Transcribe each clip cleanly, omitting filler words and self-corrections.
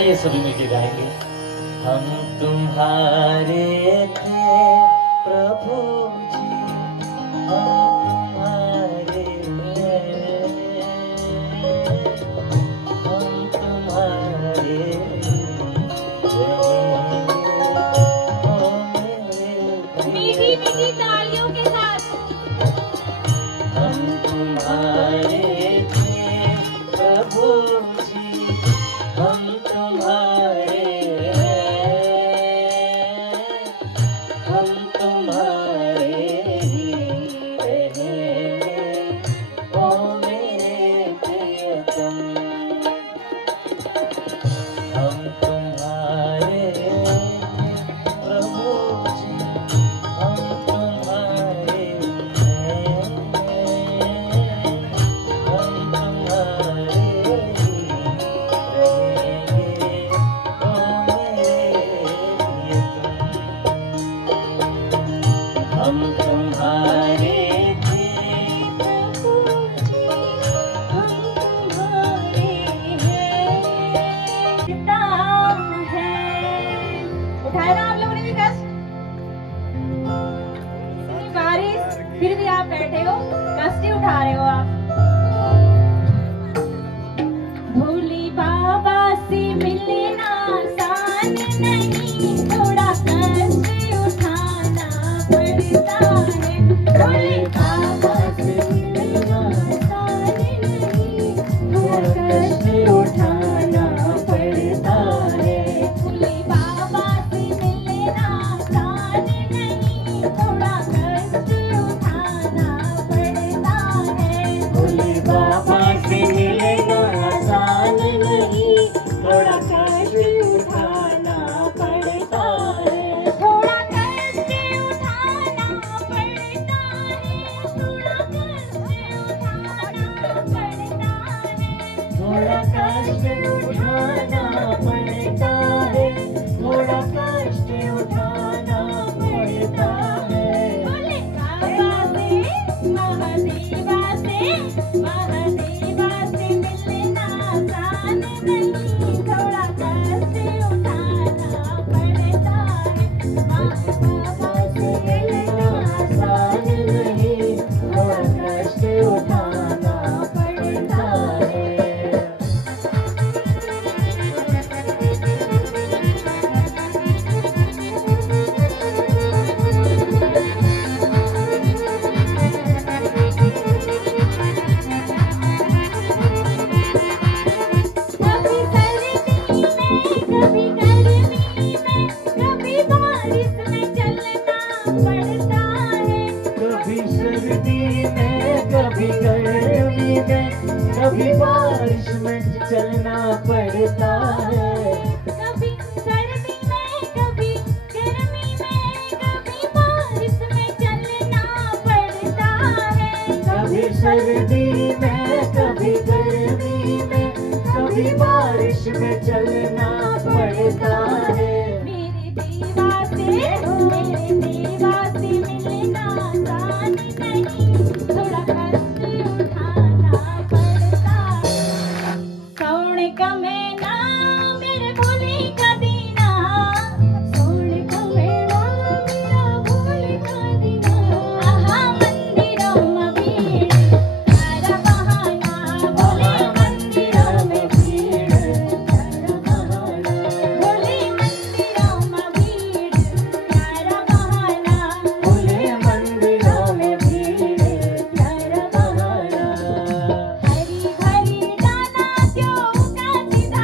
आइए सभी मिलके गाएंगे। हम तुम्हारे थे प्रभु जी, हम तुम्हारे हैं, हम तुम्हारे रहेंगे, ओ मेरे मीठी मीठी तालियों के साथ हम तुम्हारे थे प्रभु जी, हम तुम्हारे हैं, हम तुम्हारे ही रहेंगे, ओ मेरे प्रियतम। हम तुम्हारे प्रभु जी, हम तुम्हारे हैं, हम तुम्हारे ही रहेंगे, ओ मेरे प्रियतम। हम तुम्हारे थे प्रभु जी, हम तुम्हारे हैं। पिता है। उठाया ना आप लोगों ने भी कष्ट? इतनी बारिश फिर भी आप बैठे हो, कष्ट ही उठा रहे हो आप। भोले बाबा से मिलना आसान नहीं, थोड़ा कष्ट उठाना पड़ता है। भोले बाबा से मिलना आसान नहीं, थोड़ा कष्ट उठाना पड़ता है। भोले बाबा से मिलना आसान नहीं, थोड़ा कष्ट उठाना पड़ता है। भोले बाबा से मिलना आसान नहीं, थोड़ा कष्ट उठाना पड़ता है। थोड़ा कष्ट उठाना पड़ता है, थोड़ा कष्ट उठाना पड़ता है। थोड़ा कष्ट उठाना पड़ता है, थोड़ा कष्ट उठाना पड़ता है। भोले बाबा से महादेवा से महादेवा से मिलना आसान नहीं, थोड़ा कष्ट उठाना पड़ता है। बाबा से मिलना आसान नहीं, थोड़ा कष्ट उठाना पड़ता है। कभी सर्दी में, कभी गर्मी में, कभी बारिश में चलना पड़ता है। कभी सर्दी में, कभी गर्मी में, कभी बारिश में चलना पड़ता है। कभी सर्दी में, कभी गर्मी में, कभी बारिश में चलना पड़ता है। कभी सर्दी में, कभी गर्मी में, कभी बारिश में चलना पड़ता है। मेरे देवा से मिलना आसान नहीं, थोड़ा कष्ट उठाना पड़ता है। सावन का महीना मेरे भोले का दीना, सावन का महीना मेरा भोले का दीना। आहा मंदिरों में भीड़, तारा बहाना, भोले मंदिरों में भीड़, तारा बहाना। भोले मंदिरों में भीड़, तारा बहाना, भोले मंदिरों में भीड़, तारा बहाना। हरी हरी डाना क्यों का सीधा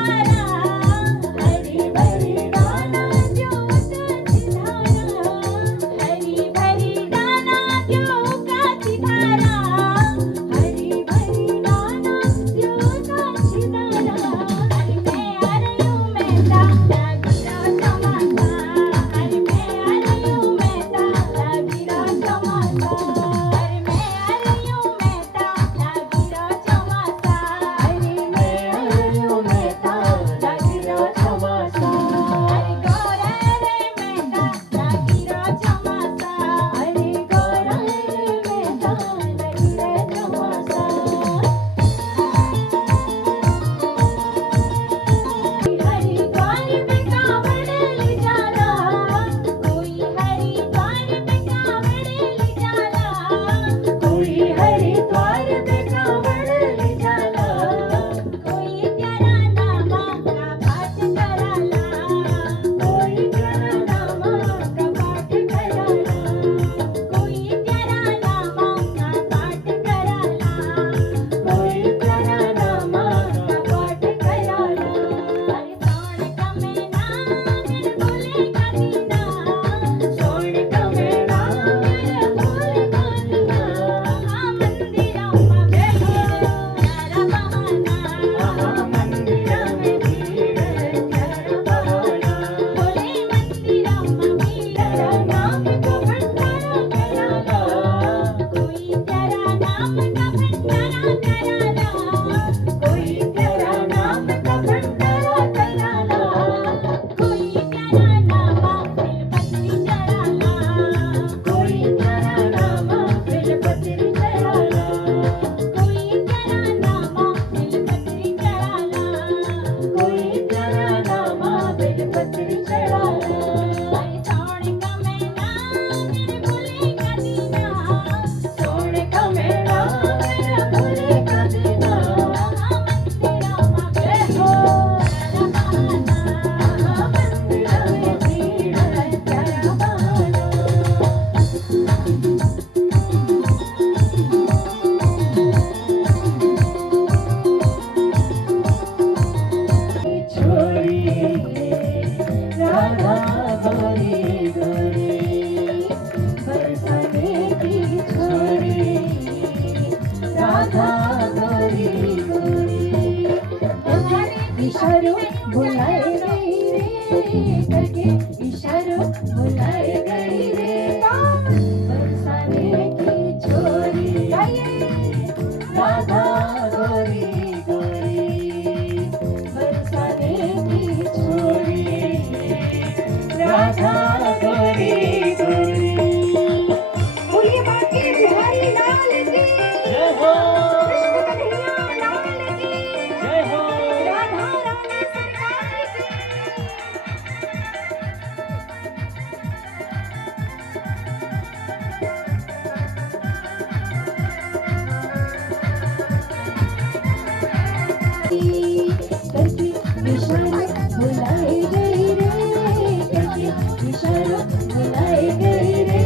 इशारों बुलाए गई रे, करके इशारों बुलाए गई रे। बरसाने की छोरी राधा गोरी गोरी, बरसाने की छोरी राधा गोरी गोरी। बोलिए बांके बिहारी लाल की जय हो, कृष्ण कन्हैया लाल की, जय हो। राधा रानी सरकार की। करके इशारों बुलाए गई रे, करके इशारों बुलाए गई रे।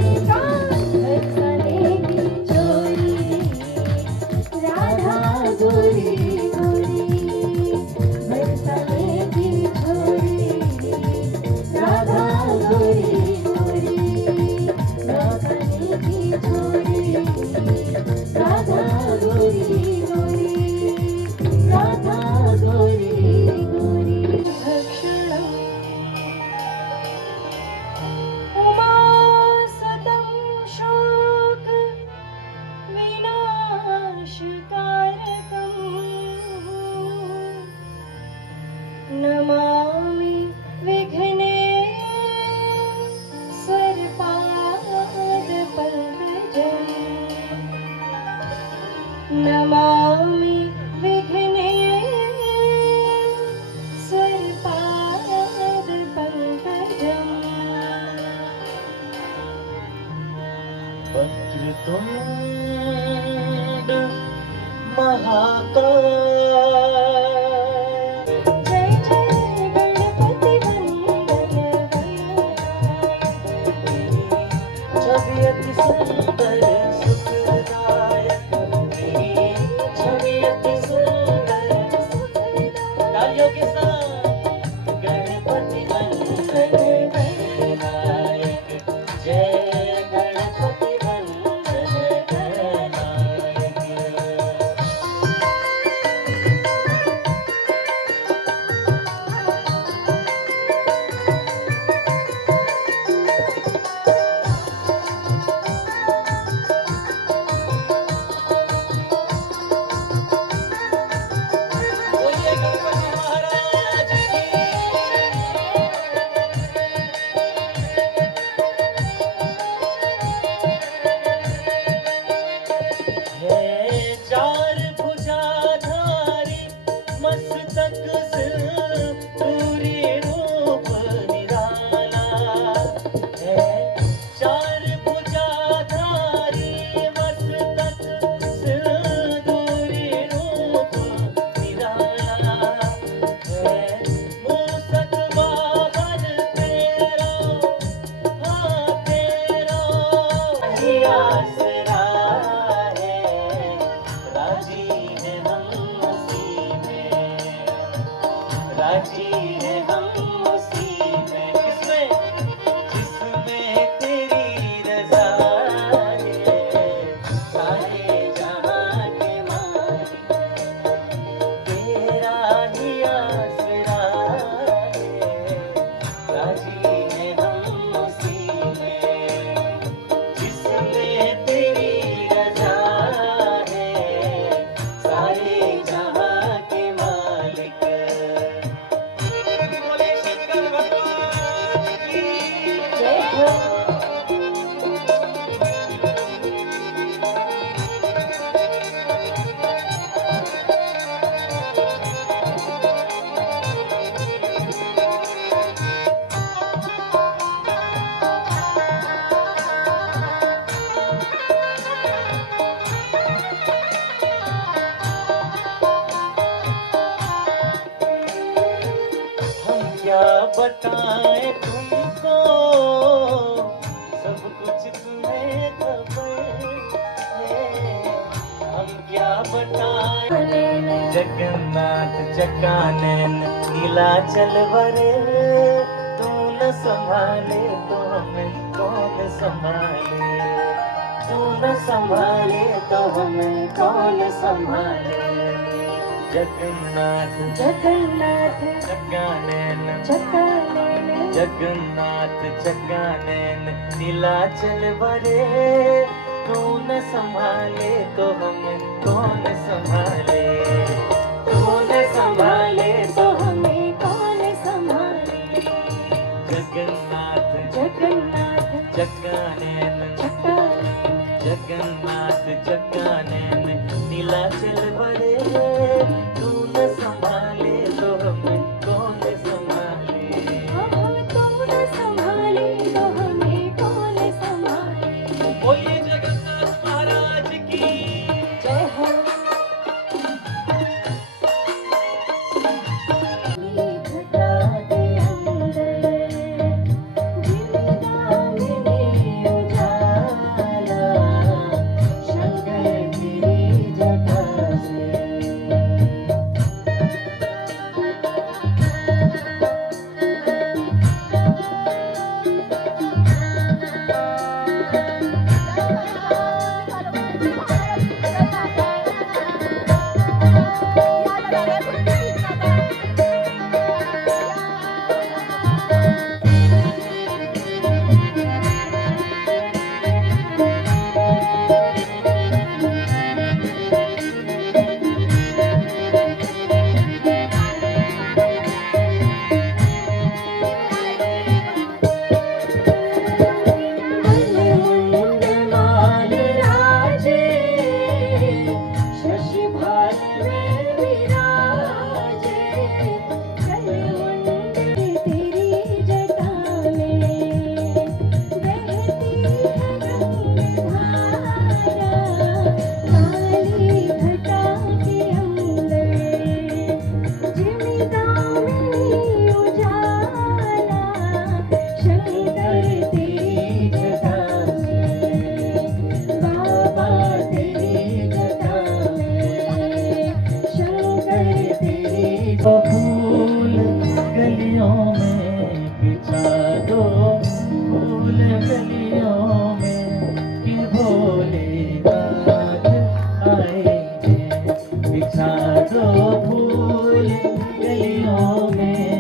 बरसाने की छोरी राधा गोरी गोरी, बरसाने की छोरी राधा गोरी गोरी, बरसाने की छोरी राधा गोरी गोरी, राधा गोरी गोरी। भक्षणम् उमासतं शोक विनाशकारकम् नमामि विघ्नेश्वरपादपङ्कजम्, नमामि विघ्नेश्वरपादपङ्कजम्। वक्रतुंड महाकाय, जय जय गणपति वंदन छवि अति सुंदर सुखदायक, छवि अति सुंदर तालियों के साथ गणपति वंदन गणनायक, जय गणपति वंदन गणनायक। बोलिए गणपति महाराज की। है चार भुजाधारी मस्तक सिंदूरी रूप निराला, है चार भुजाधारी मस्तक सिंदूरी रूप निराला, है मूसक वाहन तेरा, हाँ तेरा ही आसरा है, राजी है हम उसी में, राजी है हम उसी में। किसमें? जिसमें तेरी रजा है, सारे जहां के मालिक तेरा ही आसरा है, राजी है हम उसी में, जिसमें तेरी रजा है, सारे जहां के मालिक। बोले शंकर भगवान की जय हो। हम क्या बताएं तुमको, सब कुछ तुम्हें खबर है। हम क्या बताएं जगन्नाथ जकानन नीलाचल वरे, तू न संभाले तो हमें कौन संभाले, तू न संभाले तो हमें कौन संभाले। जगन्नाथ जगन्नाथ चक्का नैन चक्का नैन जगन्नाथ चक्का नैन नीलाचल बरे तू न संभाले तो हमें कौन संभाले तू न संभाले तो हमें कौन संभाले जगन्नाथ जगन्नाथ चक्का नैन चक्का नैन जगन्नाथ चक्का नैन नीलाचल बरे तू न संभाले तो हमें कौन संभाले तू न संभाले तो हमें कौन संभाले बोलिए जगन्नाथ महाराज की जय हो घटा के अंदर जिंदामनी उजाला शंकर की जटा से माल राजे शशि भाल में विराजे कलमुंड तेरी जटा में बहती है गंगाधारा काली घटा के अंदर जिमिदामनी उजाला शंकर तेरी जटा बाबा तेरी जटा में शंकर तेरी फूल गलियों में बिछा दो फूल गलियों में कि भोलेनाथ आएंगे बिछा दो फूल गलियों में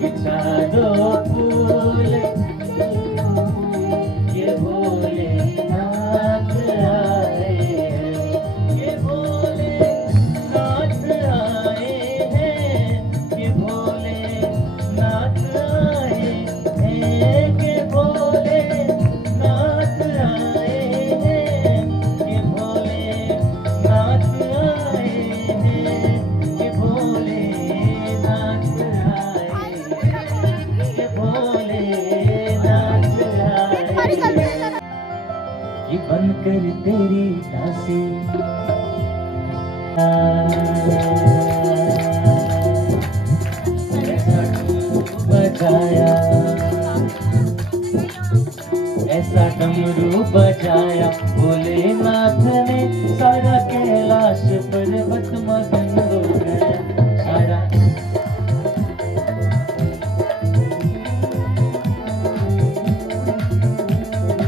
बिछा दो फूल ये भोलेनाथ आए हैं ये भोलेनाथ आए हैं ये भोलेनाथ आए हैं ये भोलेनाथ आए हैं ये भोलेनाथ आए हैं ये भोलेनाथ आए ये भोलेनाथ आए ये बनकर तेरी दासी ऐसा डमरू बजाया ऐसा डमरू बजाया भोलेनाथ ने सारा कैलाश पर्वत मगन हो गया सारा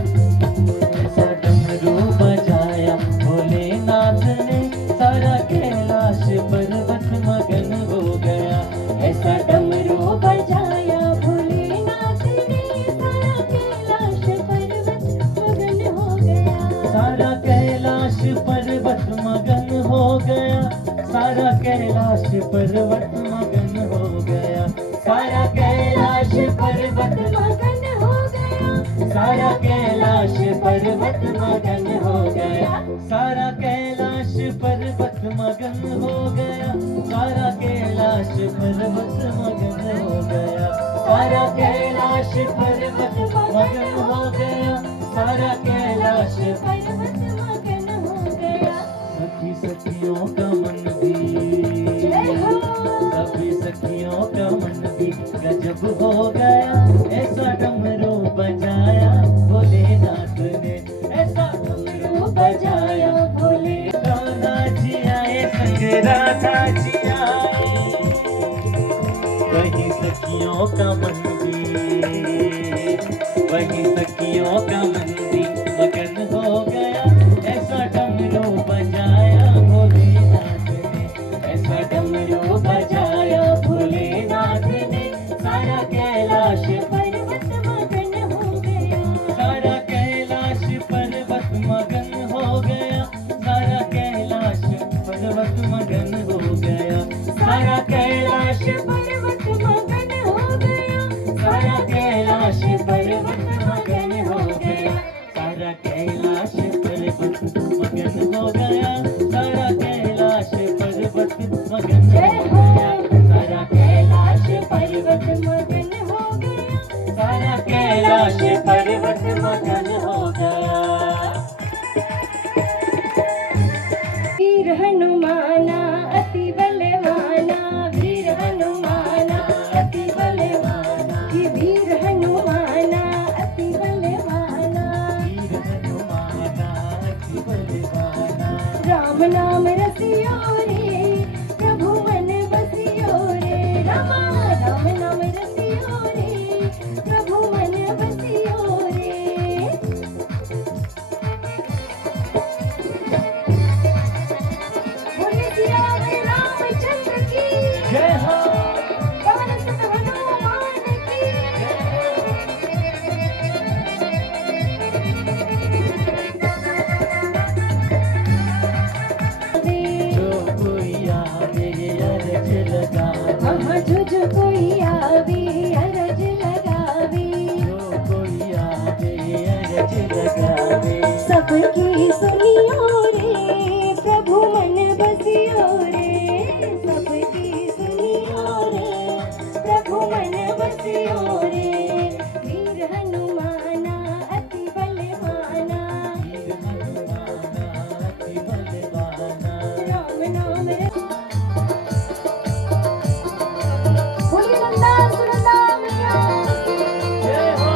ऐसा डमरू बजाया भोलेनाथ ने सारा कैलाश पर्वत मगन हो गया ऐसा डमरू बजाया भोलेनाथ ने सारा कैलाश पर्वत मगन हो गया सारा कैलाश पर्वत मगन हो गया सारा कैलाश पर्वत मगन हो गया सारा कैलाश पर्वत मगन हो गया सारा कैलाश पर्वत मगन हो गया सारा कैलाश पर्वत मगन हो गया सारा कैलाश पर्वत मगन हो गया सारा कैलाश पर्वत मगन हो गया सारा कैलाश पर्वत मगन हो गया सखी सखियों का मन भी जय हो सभी सखियों का मन भी गजब हो गया ऐसा डमरू बजाया भोलेनाथ ने ऐसा डमरू बजाया भोले राधा जी आए संग राधा जी आए वही सखियों का मन भी वही सखियों का मन भी मगन हो गया ऐसा डमरू बजाया भोलेनाथ ने ऐसा डमरू पर्वत मगन हो गया। वीर हनुमाना अति बलवाना, वीर हनुमाना अति बलवाना, ये वीर हनुमाना अति बलवाना। वीर हनुमाना अति बलवाना। राम नाम रसियो रे, प्रभु मन बसियो रे। रामा राम नाम रसियो रे, प्रभु मन बसियो रे। बोले सियावर रामचंद्र की, जय हो। पवन सुत हनुमान की। जो कोई आवे अर्ज लगावे। जो कोई आवे अरज लगावे, जो कोई आवे अर्ज लगावे। सबकी सुनियो रे, प्रभु मन बसियो रे। सबकी सुनियो रे, प्रभु मन बसियो रे। वीर हनुमाना अति बलवाना, वीर हनुमाना अति बलवाना। राम नाम बोलिए नंदा सुनंदा मैया की। जय हो।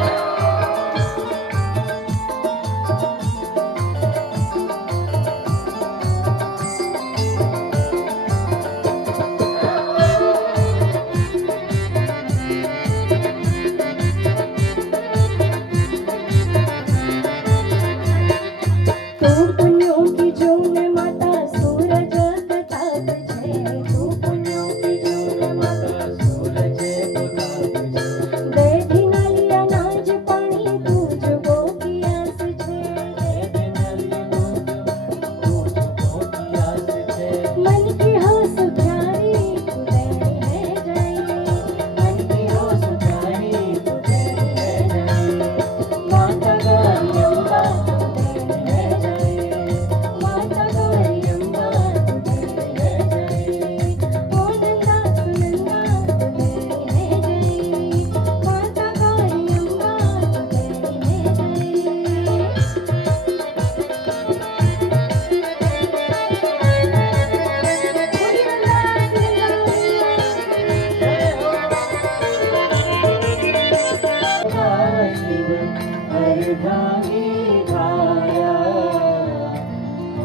तो पुण्यों की जून माता सूरज प्रताप है। तो पुण्यों की जून माता सूरज प्रताप है। बैठी नालिया नाज पानी तुझको प्यास छे। मन की हो सुधारी तुझे है जाए। माता गौरी अम्बा तुझे है जाए। माता गौरी अम्बा तुझे है जाए। ओ नंदा सुनंदा तुझे है जाए। माता गौरी अम्बा तुझे है जाए।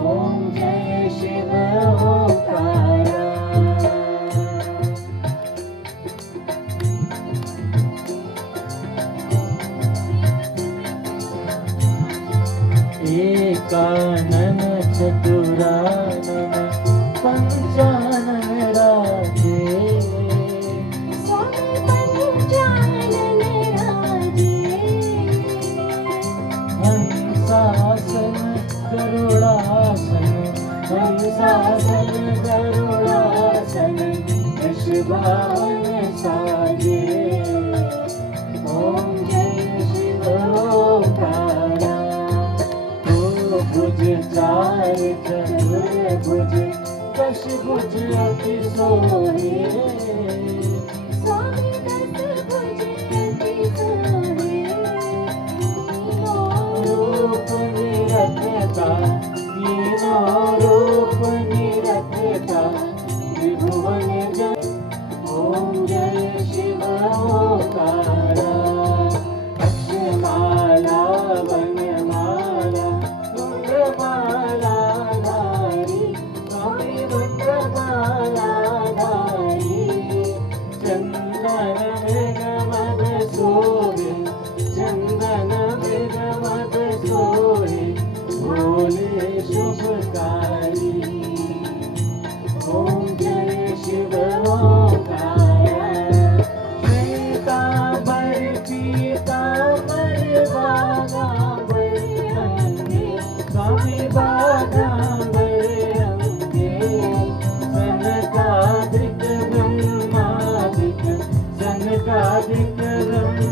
ओम जय शिव ओंकारा। एकानन चतुरानन पंचानन राजे। स्वामी पंचानन राजे। हंसासन गरुड़ासन। हंसासन गरुड़ासन। यशभावन साजे। ओम जय शिव ओंकारा। दो भुज चार चतुर्भुज दश भुज अति सोहे। स्वामी दस भुज अति सोहे। रूप निरखता तीनों रूप निरखता त्रिभुवन जय। ओम जय शिव ओंकारा। अक्षमाला वनमाला रुद्रमाला धारी। स्वामी रुद्रमाला धारी। चंदन मृग मद सोहे। चंदन मृग मद सोहे। भोले शुभकारी। ओम जय शिव ओंकारा। श्वेतांबर पीतांबर बागांबर अंगे। स्वामी बागांबर अंगे। सनकादिक ब्रह्मादिक। सनकादिक ब्रह्म